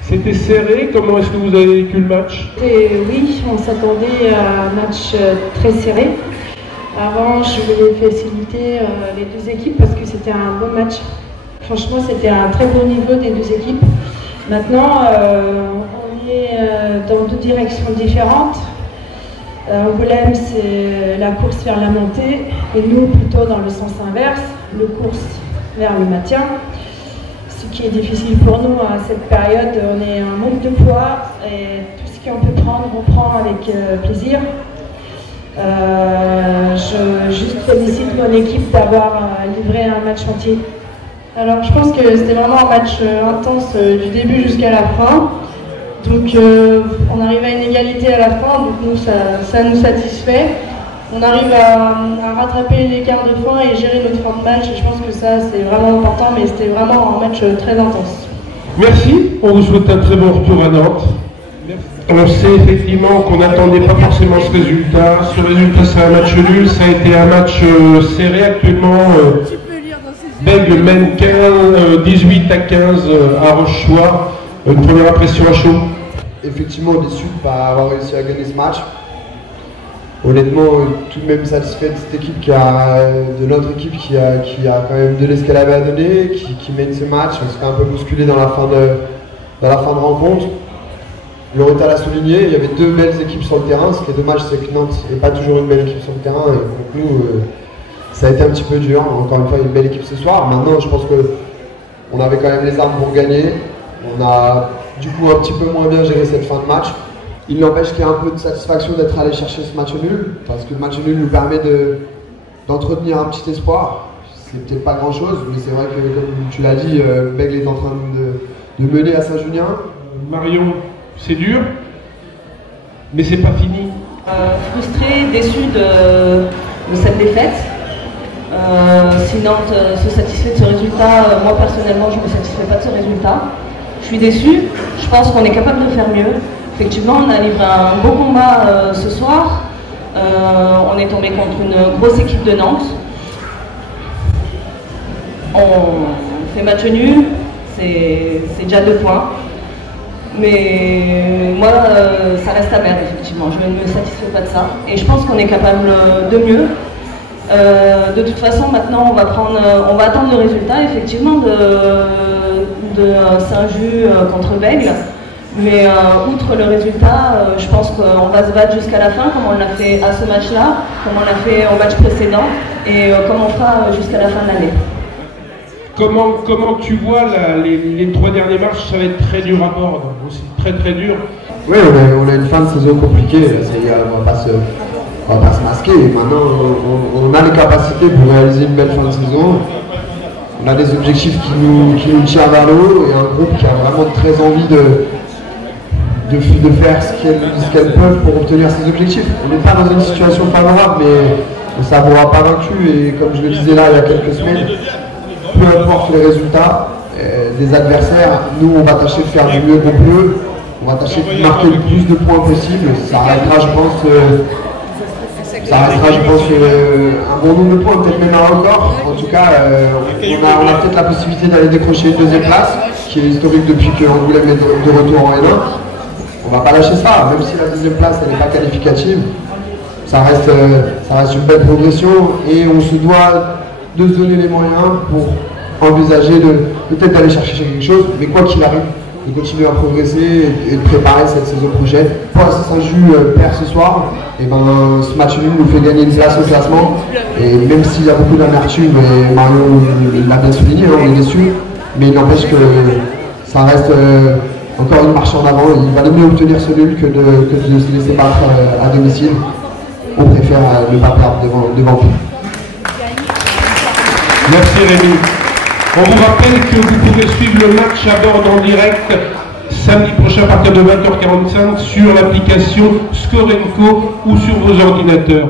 C'était serré, comment est-ce que vous avez vécu le match? Oui, on s'attendait à un match très serré. Avant, je voulais faciliter les deux équipes parce que c'était un bon match. Franchement, c'était un très bon niveau des deux équipes. Maintenant, on est dans deux directions différentes. Angoulême, c'est la course vers la montée et nous, plutôt dans le sens inverse, le course vers le maintien. Ce qui est difficile pour nous à cette période, on est en manque de poids et tout ce qu'on peut prendre, on prend avec plaisir. Je juste félicite mon équipe d'avoir livré un match entier. Alors je pense que c'était vraiment un match intense du début jusqu'à la fin. Donc on arrive à une égalité à la fin, donc nous ça nous satisfait. On arrive à rattraper l'écart de fin et gérer notre fin de match. Et je pense que ça c'est vraiment important, mais c'était vraiment un match très intense. Merci, on vous souhaite un très bon retour à Nantes. On sait effectivement qu'on n'attendait pas forcément ce résultat. Ce résultat, c'est un match nul. Ça a été un match serré actuellement. Bègles mène 18 à 15 à Rochechouart. Une première impression à chaud? Effectivement, déçu de ne pas avoir réussi à gagner ce match. Honnêtement, tout de même satisfait de cette équipe, de notre équipe qui a quand même de l'escalade à donner, qui mène ce match. On se fait un peu bousculer dans la fin de rencontre. Lauretta l'a souligné, il y avait deux belles équipes sur le terrain. Ce qui est dommage, c'est que Nantes n'est pas toujours une belle équipe sur le terrain. Et donc nous, ça a été un petit peu dur. Encore une fois, une belle équipe ce soir. Maintenant, je pense qu'on avait quand même les armes pour gagner. On a du coup un petit peu moins bien géré cette fin de match. Il n'empêche qu'il y a un peu de satisfaction d'être allé chercher ce match nul, parce que le match nul nous permet d'entretenir un petit espoir. C'est peut-être pas grand chose, mais c'est vrai que comme tu l'as dit, Bègles est en train de mener à Saint-Junien. Marion, c'est dur, mais c'est pas fini. Frustré, déçu de cette défaite. Si Nantes se satisfait de ce résultat, moi personnellement je ne me satisfais pas de ce résultat. Je suis déçu, je pense qu'on est capable de faire mieux. Effectivement, on a livré un beau combat ce soir. On est tombé contre une grosse équipe de Nantes. On fait match nul, c'est déjà 2 points. Mais moi, ça reste amer, effectivement. Je ne me satisfais pas de ça. Et je pense qu'on est capable de mieux. De toute façon, maintenant, on va attendre le résultat, effectivement, de Saint-Just contre Bègles. Mais outre le résultat, je pense qu'on va se battre jusqu'à la fin, comme on l'a fait à ce match-là, comme on l'a fait au match précédent, et comme on fera jusqu'à la fin de l'année. Comment tu vois les 3 derniers matchs? Ça va être très dur à bord, aussi très dur. Oui, on a une fin de saison compliquée, on va pas se masquer. Maintenant, on a les capacités pour réaliser une belle fin de saison. On a des objectifs qui nous tirent vers le haut et un groupe qui a vraiment très envie de faire ce qu'elles peuvent pour obtenir ces objectifs. On n'est pas dans une situation favorable, mais on ne s'avouera pas vaincu. Et comme je le disais là il y a quelques semaines, peu importe les résultats des adversaires, nous on va tâcher de faire du mieux qu'on peut. On va tâcher de marquer le plus de points possible. Ça restera, je pense, un bon nombre de points, peut-être même un record. En tout cas, on a peut-être la possibilité d'aller décrocher une 2e place, qui est historique depuis qu'Angoulême est de retour en N1. On va pas lâcher ça, même si la 2e place n'est pas qualificative. Ça reste une belle progression et on se doit de se donner les moyens pour envisager peut-être d'aller chercher quelque chose, mais quoi qu'il arrive, de continuer à progresser et de préparer cette saison prochaine. Pour Saint-Just perd ce soir, et ce match nul nous fait gagner une place au classement. Et même s'il y a beaucoup d'amertume, et Marion l'a bien souligné, on est déçu, mais il n'empêche que ça reste encore une marche en avant. Il valait mieux obtenir ce nul que de se laisser battre à domicile. On préfère ne pas perdre devant tout. Merci Rémi. On vous rappelle que vous pouvez suivre le match à bord en direct samedi prochain à partir de 20h45 sur l'application Score & Co ou sur vos ordinateurs.